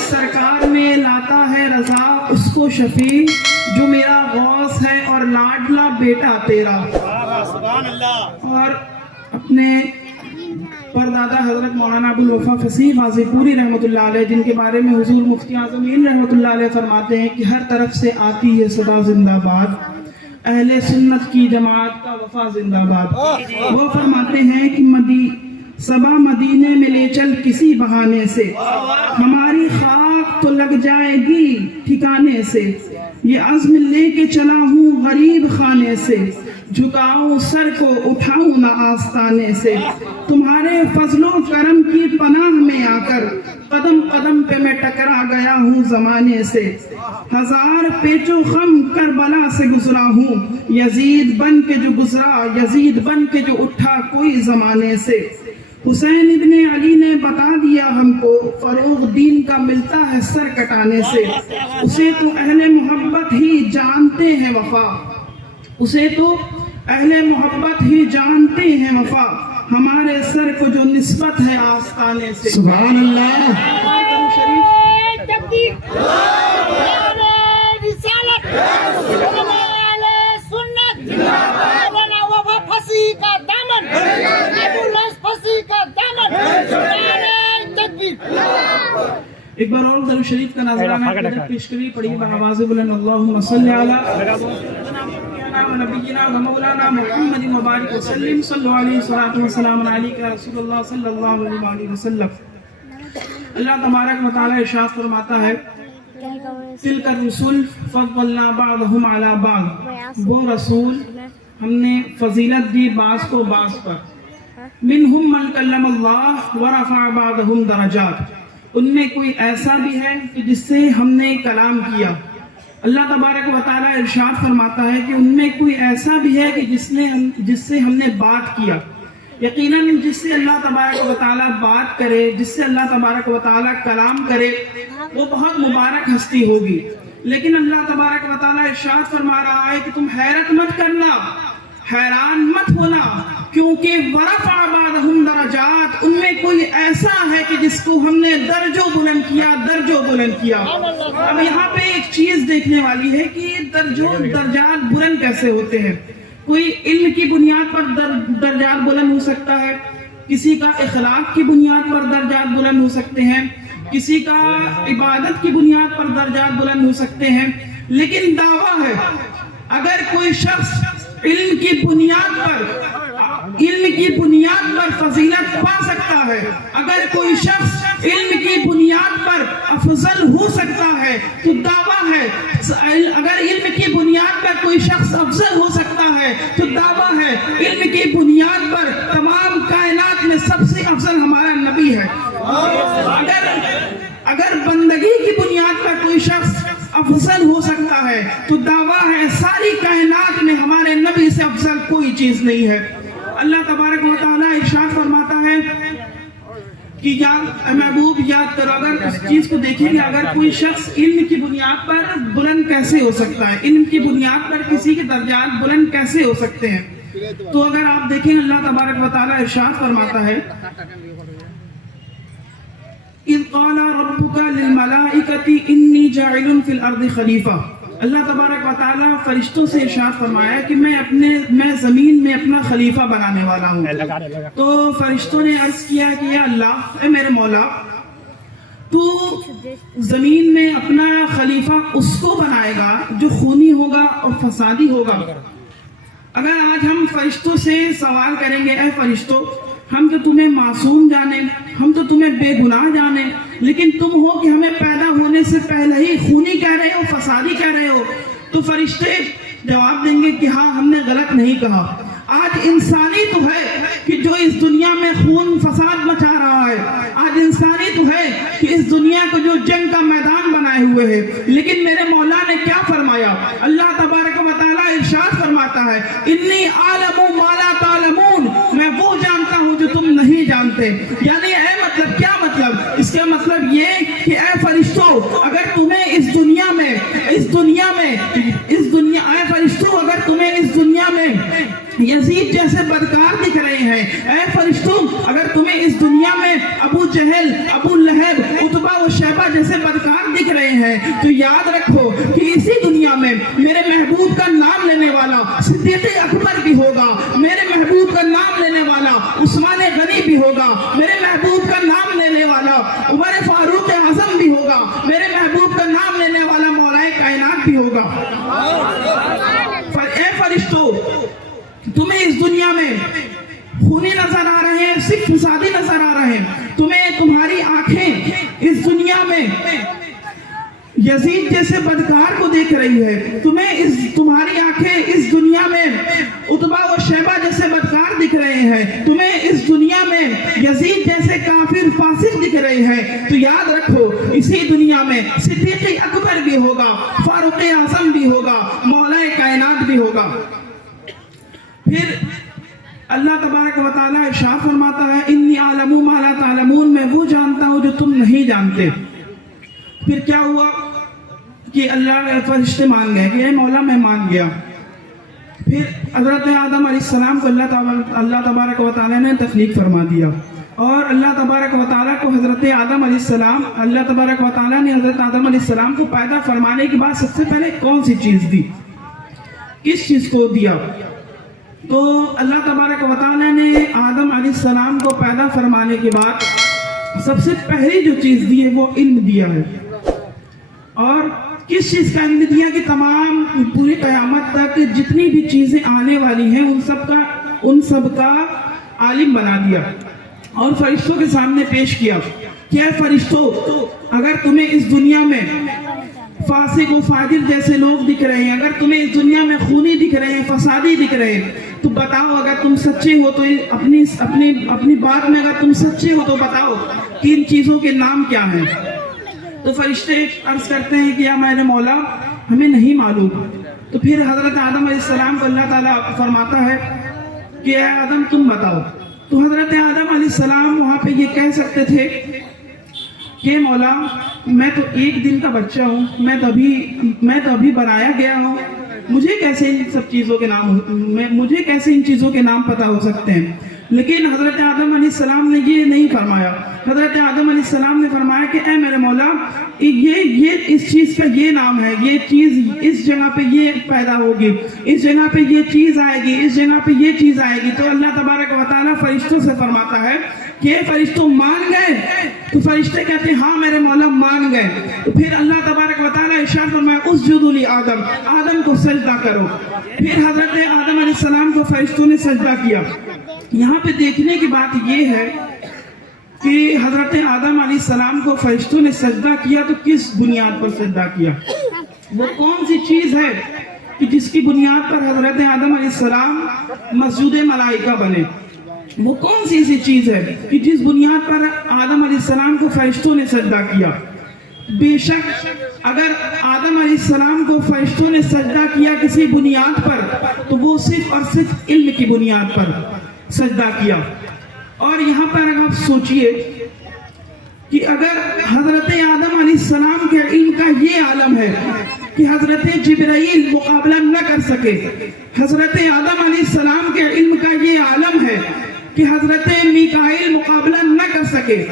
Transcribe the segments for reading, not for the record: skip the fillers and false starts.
سرکار میں لاتا ہے رضا اس کو شفیع جو میرا غوث ہے اور لاڈلا بیٹا تیرا. اور اپنے پردادا حضرت مولانا ابوالوفا فصیح غازی پوری رحمۃ اللہ علیہ جن کے بارے میں حضور مفتی اعظم رحمۃ اللہ علیہ فرماتے ہیں کہ ہر طرف سے آتی ہے صدا زندہ باد، اہل سنت کی جماعت کا وفا زندہ باد. وہ فرماتے ہیں کہ صبا مدینے میں لے چل کسی بہانے سے، ہماری خاک تو لگ جائے گی ٹھکانے سے. یہ عزم لے کے چلا ہوں غریب خانے سے، جھکاؤں سر کو اٹھاؤں نہ آستانے سے. تمہارے فضل و کرم کی پناہ میں آ کر قدم قدم پہ میں ٹکرا گیا ہوں زمانے سے. ہزار پیچ و خم کربلا سے گزرا ہوں، یزید بن کے جو گزرا یزید بن کے جو اٹھا کوئی زمانے سے. حسین ابن علی نے بتا دیا ہم کو فروغ دین کا ملتا ہے سر کٹانے سے. اسے تو اہل محبت ہی جانتے ہیں وفا، اسے تو اہل محبت ہی جانتے ہیں وفا، ہمارے سر کو جو نسبت ہے آستانے سے. سبحان اللہ. ایک بار اور درود شریف کا نذرانہ پیش کریے، پڑھیے بآواز بلند اللہم صلی علی نبینا و مولانا محمد مبارک وسلم. صلی اللہ علیہ وسلم علیک رسول اللہ صلی اللہ علیہ وسلم. اللہ تبارک و تعالی ارشاد فرماتا ہے تلک الرسل فضلنا بعضهم علی بعض، وہ رسول ہم نے فضیلت دی بعض کو بعض پر. منہم من کلم اللہ ورفع بعضهم درجات، ان میں کوئی ایسا بھی ہے کہ جس سے ہم نے کلام کیا. اللہ تبارک و تعالی ارشاد فرماتا ہے کہ ان میں کوئی ایسا بھی ہے کہ جس سے ہم نے بات کیا. یقیناً جس سے اللہ تبارک و تعالی بات کرے، جس سے اللہ تبارک و تعالی کلام کرے، وہ بہت مبارک ہستی ہوگی. لیکن اللہ تبارک و تعالی ارشاد فرما رہا ہے کہ تم حیرت مت کرنا، حیران مت ہونا، کیونکہ ورفع بعضهم درجات، ان میں کوئی ایسا ہے کہ جس کو ہم نے درجوں بلند کیا، درجوں بلند کیا. اب یہاں پہ ایک چیز دیکھنے والی ہے کہ درجات بلند کیسے ہوتے ہیں. کوئی علم کی بنیاد پر درجات بلند ہو سکتا ہے، کسی کا اخلاق کی بنیاد پر درجات بلند ہو سکتے ہیں، کسی کا عبادت کی بنیاد پر درجات بلند ہو سکتے ہیں. لیکن دعویٰ ہے اگر کوئی شخص علم کی بنیاد پر فضیلت پا سکتا ہے، اگر کوئی شخص علم کی بنیاد پر افضل ہو سکتا ہے تو دعویٰ ہے، اگر علم کی بنیاد پر کوئی شخص افضل ہو سکتا ہے تو دعویٰ ہے علم کی بنیاد پر تمام کائنات میں سب سے افضل ہمارا نبی ہے. اگر بندگی کی بنیاد پر کوئی شخص افضل ہو سکتا ہے تو دعویٰ ہے ساری کائنات میں ہمارے نبی سے افضل کوئی چیز نہیں ہے. اللہ تبارک و تعالی ارشاد فرماتا ہے کہ محبوب یاد کرو، اگر اس چیز کو دیکھیں گے اگر کوئی شخص علم کی بنیاد پر بلند کیسے ہو سکتا ہے، علم کی بنیاد پر کسی کے درجات بلند کیسے ہو سکتے ہیں، تو اگر آپ دیکھیں اللہ تبارک و تعالی ارشاد فرماتا ہے اِذْ قَالَ رَبُّكَ لِلْمَلَائِكَةِ إِنِّي جَاعِلٌ فِي الْأَرْضِ خَلِيفَةً. اللہ تبارک و تعالیٰ فرشتوں سے ارشاد فرمایا کہ میں زمین میں اپنا خلیفہ بنانے والا ہوں. تو فرشتوں نے عرض کیا کہ یا اللہ، اے میرے مولا، تو زمین میں اپنا خلیفہ اس کو بنائے گا جو خونی ہوگا اور فسادی ہوگا. اگر آج ہم فرشتوں سے سوال کریں گے اے فرشتوں، ہم تو تمہیں معصوم جانے، ہم تو تمہیں بے گناہ جانے، لیکن تم ہو کہ ہمیں پیدا ہونے سے پہلے ہی خونی کہہ رہے ہو، فسادی کہہ رہے ہو، تو فرشتے جواب دیں گے کہ ہاں ہم نے غلط نہیں کہا. آج انسانی تو ہے کہ جو اس دنیا میں خون فساد مچا رہا ہے، آج انسانی تو ہے کہ اس دنیا کو جو جنگ کا میدان بنائے ہوئے ہے، لیکن میرے مولا نے کیا فرمایا؟ اللہ تبارک و تعالیٰ ارشاد فرماتا ہے انی عالم ما لا تعلمون، میں وہ جانتا ہوں جو تم نہیں جانتے. یعنی اے مطلب کیا مطلب؟ اس کا مطلب یہ کہ اے فرشتوں، اگر تمہیں اس دنیا میں اے فرشتوں، اگر تمہیں اس دنیا میں یزید جیسے بدکار دکھ رہے ہیں، اے فرشتوں اگر تمہیں اس دنیا میں ابو جہل، ابو لہب، عتبہ و شیبہ جیسے جیسے بدکار دکھ رہے ہیں تو یاد رکھو کہ اسی دنیا میں میرے محبوب کا نام لینے والا صدیق اکبر بھی ہوگا، میرے محبوب کا نام لینے والا عثمان غنی بھی ہوگا، میرے محبوب کا نام لینے والا عمر فاروق اعظم بھی ہوگا، میرے محبوب کا نام لینے والا مولائے کائنات بھی ہوگا۔ اے فرشتوں، تمہیں اس دنیا میں خونی نظر آ رہے ہیں، صرف فسادی نظر آ رہے ہیں، تمہیں تمہاری آنکھیں اس دنیا میں یزید جیسے بدکار کو دیکھ رہی ہے، تمہاری آنکھیں اس دنیا میں عتبہ و شیبہ جیسے بدکار دکھ رہے ہیں، تمہیں اس دنیا میں یزید جیسے کافر فاسق دکھ رہے ہیں، تو یاد رکھو اسی دنیا میں صدیق اکبر بھی ہوگا، فاروق اعظم بھی ہوگا، مولا کائنات بھی ہوگا۔ پھر اللہ تبارک و تعالیٰ ارشاد فرماتا ہے انی اعلم ما لا تعلمون، میں وہ جانتا ہوں جو تم نہیں جانتے۔ پھر کیا ہوا کہ اللہ کے فرشتے مان گئے کہ اے مولا میں مان گیا۔ پھر حضرت آدم علیہ السلام کو اللہ تبارک و تعالیٰ نے تخلیق فرما دیا، اور اللہ تبارک و تعالیٰ کو حضرت آدم علیہ السلام اللہ تبارک و تعالیٰ نے حضرت آدم علیہ السلام کو پیدا فرمانے کے بعد سب سے پہلے کون سی چیز دی، کس چیز کو دیا؟ تو اللہ تبارک و تعالیٰ نے آدم علیہ السلام کو پیدا فرمانے کے بعد سب سے پہلی جو چیز دی ہے وہ علم دیا ہے۔ اور کس چیز کا علم دیا؟ کہ تمام پوری قیامت تک جتنی بھی چیزیں آنے والی ہیں ان سب کا عالم بنا دیا، اور فرشتوں کے سامنے پیش کیا کہ اے فرشتوں، اگر تمہیں اس دنیا میں فاسق و فاجر جیسے لوگ دکھ رہے ہیں، اگر تمہیں اس دنیا میں خونی دکھ رہے ہیں، فسادی دکھ رہے ہیں، تو بتاؤ اگر تم سچے ہو تو اپنی بات میں اگر تم سچے ہو تو بتاؤ کہ ان چیزوں کے نام کیا ہیں۔ تو فرشتے عرض کرتے ہیں کہ یا میرے مولا ہمیں نہیں معلوم۔ تو پھر حضرت آدم علیہ السلام کو اللہ تعالیٰ فرماتا ہے کہ اے آدم تم بتاؤ۔ تو حضرت آدم علیہ السلام وہاں پہ یہ کہہ سکتے تھے کہ مولا میں تو ایک دن کا بچہ ہوں، میں تو ابھی بنایا گیا ہوں، مجھے کیسے ان چیزوں کے نام پتہ ہو سکتے ہیں؟ لیکن حضرت آدم علیہ السلام نے یہ نہیں فرمایا۔ حضرت آدم علیہ السلام نے فرمایا کہ اے میرے مولا یہ اس چیز کا یہ نام ہے، یہ چیز اس جگہ پہ یہ پیدا ہوگی، اس جگہ پہ یہ چیز آئے گی، اس جگہ پہ یہ چیز آئے گی۔ تو اللہ تبارک و تعالیٰ فرشتوں سے فرماتا ہے کہ فرشتوں مان گئے؟ تو فرشتے کہتے ہیں ہاں میرے مولا مان گئے۔ تو پھر اللہ تبارک و تعالیٰ ارشاد فرمایا اسجدوا لآدم، آدم کو سجدہ کرو۔ پھر حضرت آدم علیہ السلام کو فرشتوں نے سجدہ کیا۔ یہاں پہ دیکھنے کی بات یہ ہے کہ حضرت آدم علیہ السلام کو فرشتوں نے سجدہ کیا تو کس بنیاد پر سجدہ کیا؟ وہ کون سی چیز ہے کہ جس کی بنیاد پر حضرت آدم علیہ السلام مسجود ملائکہ بنے؟ وہ کون سی ایسی چیز ہے کہ جس بنیاد پر آدم علیہ السلام کو فرشتوں نے سجدہ کیا؟ بے شک اگر آدم علیہ السلام کو فرشتوں نے سجدہ کیا کسی بنیاد پر تو وہ صرف اور صرف علم کی بنیاد پر سجدہ کیا۔ اور یہاں پر اگر آپ سوچئے کہ اگر حضرت آدم علیہ السلام کے علم کا یہ عالم ہے کہ حضرت جبرائیل مقابلہ نہ کر سکے، حضرت آدم علیہ السلام کے علم کا یہ عالم ہے کہ حضرت میکائیل مقابلہ نہ کر سکے،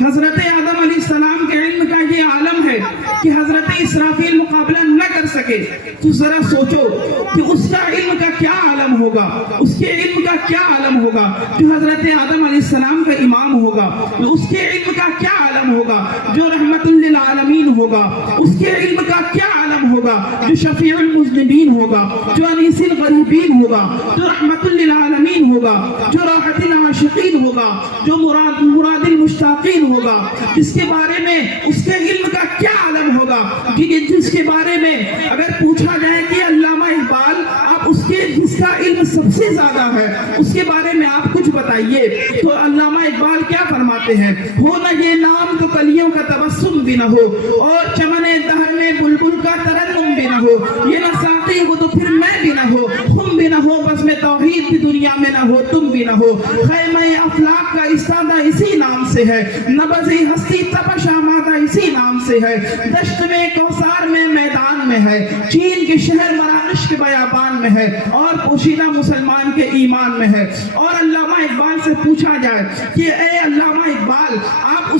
حضرت آدم علیہ السلام کے علم کا یہ عالم ہے کہ حضرت اسرافیل مقابلہ نہ کر سکے، تو ذرا سوچو کہ اس کا علم کا کیا عالم ہوگا، اس کے علم کا کیا عالم ہوگا جو حضرت آدم علیہ السلام کا امام ہوگا، اس کے علم کا کیا عالم ہوگا جو رحمت للعالمین ہوگا، اس کے علم کا کیا عالم ہوگا جو شفیع المذنبین ہوگا، جو انیس الغریبین ہوگا، جو رحمت للعالمین ہوگا، جو راحت العاشقین ہوگا، جو مراد المشتاقین ہوگا، جس کے بارے میں اس کے علم کا کیا عالم ہوگا، جس کے بارے میں اگر پوچھا جائے کہ علامہ اقبال آپ جس کا علم سب سے زیادہ ہے اس کے بارے میں آپ کچھ بتائیے، تو علامہ اقبال کیا فرماتے ہیں؟ ہو نہ یہ نام تو کلیوں کا تبسم بھی نہ ہو، اور چمن دہر میں بلبل کا ترنم بھی نہ ہو، یہ نہ ساقی ہو تو پھر میں بھی نہ ہو، ہم بھی نہ ہو بس میں توحید بھی دنیا میں نہ ہو، تم بھی نہ ہو، خیمہ افلاک کا استادہ اسی نام سے ہے، نبض ہستی تپش آمادہ اسی نام سے ہے، دشت میں کوثر میں میدان میں ہے، چین کے شہر مراکش کے بیابان میں ہے، اور پوشیدہ مسلمان کے ایمان میں ہے۔ اور علامہ اقبال سے پوچھا جائے کہ اے علامہ اقبال آپ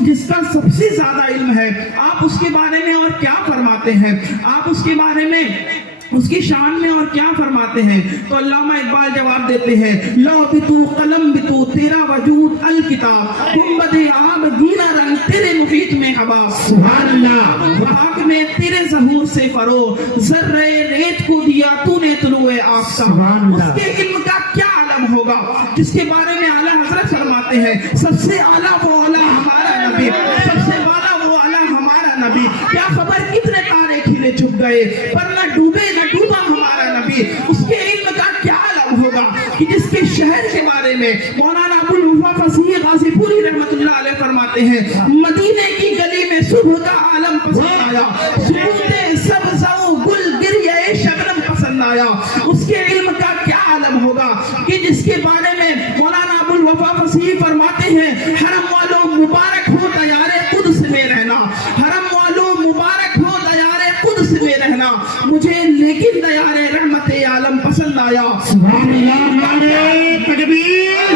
جس کا سب سے زیادہ علم ہے، آپ اس کے بارے میں اور کیا فرماتے ہیں؟ آپ اس کے بارے میں، اس کی شان میں اور کیا فرماتے ہیں؟ تو علامہ اقبال جواب دیتے ہیں، لو بتو قلم بتو تیرا وجود الکتاب، گنبد آب گینا رنگ تیرے محیط میں حباب، سبحان اللہ، بھاگ میں تیرے ظہور سے فرو، ذرے ریت کو دیا تو نے طلوع آفتاب۔ سبحان اللہ۔ اس کے علم کا کیا عالم ہوگا جس کے بارے میں اعلیٰ حضرت فرماتے ہیں، سب سے اعلیٰ وہ اعلیٰ ہمارا نبی، سب سے والا وہ اعلیٰ ہمارا نبی، کیا خبر کتنے تارے کھلے چھپ گئے پر نہ ڈوبے نہ ڈوبا ہمارا نبی۔ اس کے علم کا کیا عالم ہوگا کہ جس کے شہر کے بارے میں مولانا ابو الوفا فصیح غازی پوری رحمۃ اللہ علیہ فرماتے ہیں، مدینے کی گلی میں صبح کا عالم پسند آیا، سکوتے سبزوں گل گریہ شبنم پسند آیا۔ اس کے علم کا کیا عالم ہوگا کہ جس کے بارے میں مولانا ابو الوفا فصیح فرماتے ہیں، حرم والوں مبارک ہو دیار قدس میں رہنا، حرم والوں مبارک ہو دیار قدس میں رہنا، مجھے لیکن دیار رحمت عالم پسند آیا۔ سبحان اللہ، نعرہ تکبیر،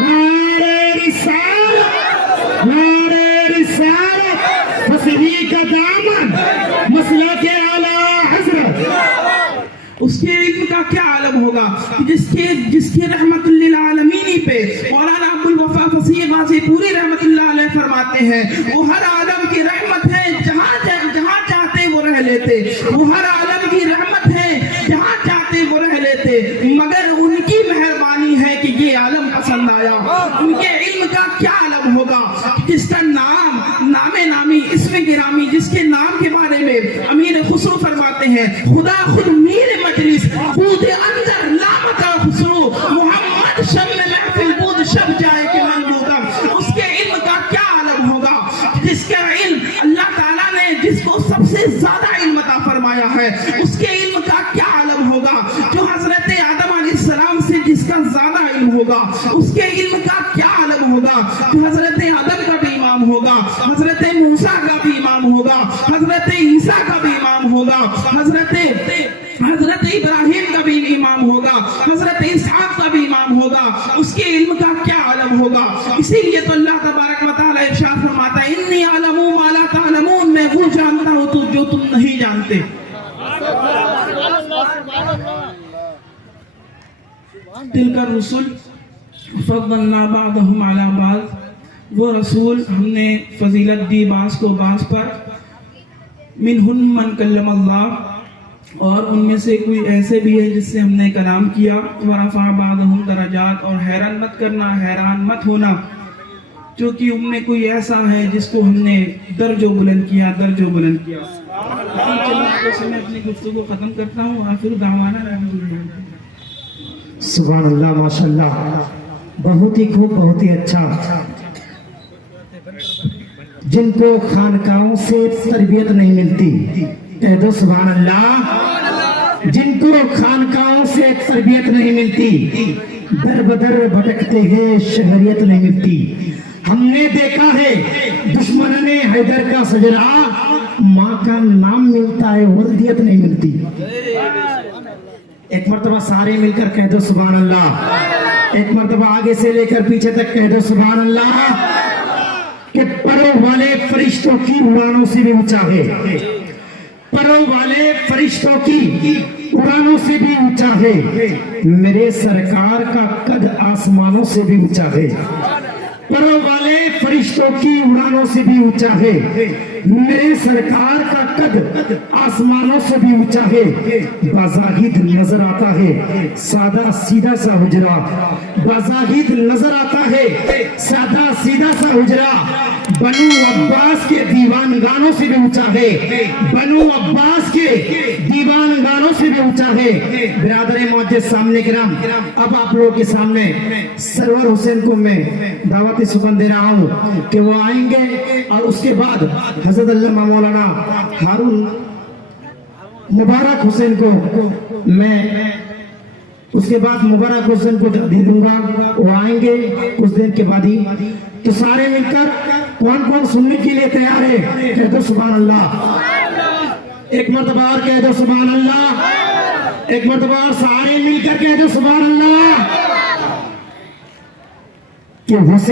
نعرہ رسالت، نعرہ رسالت، فصیح کا دامن، مسلک اعلیٰ حضرت۔ اس کے علم کا کیا عالم ہوگا جس کے رحمت للعالمین پہ مولانا ابو الوفا فصیح غازی پوری رحمت اللہ علیہ فرماتے ہیں، وہ ہر عالم کی رحمت ہے، جہاں چاہتے وہ رہ لیتے، وہ ہر عالم کی رحمت ہے، جہاں چاہتے وہ رہ لیتے، مگر ان کی مہربانی ہے کہ یہ عالم پسند آیا۔ ان کے علم کا کیا عالم ہوگا جس کا نام نامی اسم گرامی، جس کے نام کے بارے میں امیر خسرو فرماتے ہیں، خدا خود میر مجلس بود اندر لامتا خسرو، محمد شب میں محفل بود شب جائے کہ منبودم۔ اس کے علم کا کیا عالم ہوگا جس کا علم اللہ تعالیٰ نے جس کو سب سے زیادہ علم عطا فرمایا ہے، اس کے علم کا کیا عالم ہوگا جو حضرت آدم علیہ السلام سے جس کا زیادہ علم ہوگا، اس کے علم کا کیا عالم ہوگا جو حضرت آدم کا بھی امام ہوگا، حضرت موسیٰ کا بھی امام ہوگا، حضرت عیسیٰ کا بھی امام ہوگا، حضرت ابراہیم کا بھی امام ہوگا، حضرت اسحاق کا بھی امام ہوگا۔ اس کے علم کا کیا عالم ہوگا؟ اسی لیے تو اللہ تبارک و تعالی ارشاد فرماتا ہے، انی اعلم ما لا تعلمون، میں وہ جانتا ہوں جو تم نہیں جانتے۔ تلک الرسل فضلنا بعضهم علی بعض، وہ رسول ہم نے فضیلت دی بعض کو بعض پر، منہم من کلم اللہ، اور ان میں سے کوئی ایسے بھی ہے جس سے ہم نے کلام کیا، ورفع بعضهم درجات، اور حیران مت کرنا، حیران مت ہونا کیونکہ ان میں کوئی ایسا ہے جس کو ہم نے درج و بلند کیا، درج و بلند کیا۔ میں اپنی گفتگو ختم کرتا ہوں، آخر دعوانا الحمدللہ۔ سبحان اللہ، ماشاءاللہ، بہت ہی خوب، بہت ہی اچھا۔ جن کو خانقاہوں سے تربیت نہیں ملتی، کہہ دو سبحان اللہ۔ جن کو خانقاہوں سے تربیت نہیں ملتی، در بدر بھٹکتے ہیں، شہریت نہیں ملتی۔ ہم نے دیکھا ہے دشمن نے حیدر کا سجرا، ماں کا نام ملتا ہے، ولدیت نہیں ملتی۔ ایک مرتبہ سارے مل کر کہہ دو سبحان اللہ، ایک مرتبہ آگے سے لے کر پیچھے تک کہہ دو سبحان اللہ، کہ پروں والے فرشتوں کی اڑانوں سے بھی اونچا ہے، پروں والے فرشتوں کی اڑانوں سے بھی اونچا ہے، میرے سرکار کا قد آسمانوں سے بھی اونچا ہے، پروں والے فرشتوں کی اڑانوں سے بھی اونچا ہے، میرے سرکار کا قد آسمانوں سے بھی اونچا ہے۔ بظاہر نظر آتا ہے سادہ سیدھا سا حجرا، بظاہر نظر آتا ہے سادہ سیدھا سا حجرا، بنو عباس کے دیوان گانوں سے بھی اونچا ہے، بنو عباس کے دیوان گانوں سے بھی اونچا ہے۔ برادر معزز سامنے کرام، اب آپ لوگوں کے سامنے سرور حسین کو میں دعوت سخن دے رہا ہوں کہ وہ آئیں گے، اور اس کے بعد حضرت علامہ مولانا ہارون مبارک حسین کو میں اس کے بعد مبارک حسین کو دے دوں گا، وہ آئیں گے کچھ دیر کے بعد ہی۔ تو سارے مل کر کون کون سننے کے لیے تیار ہے؟ کہہ دو سبحان اللہ، ایک مرتبہ اور کہہ دو سبحان اللہ، ایک مرتبہ اور سارے مل کر کہہ دو سبحان اللہ، کہ حسین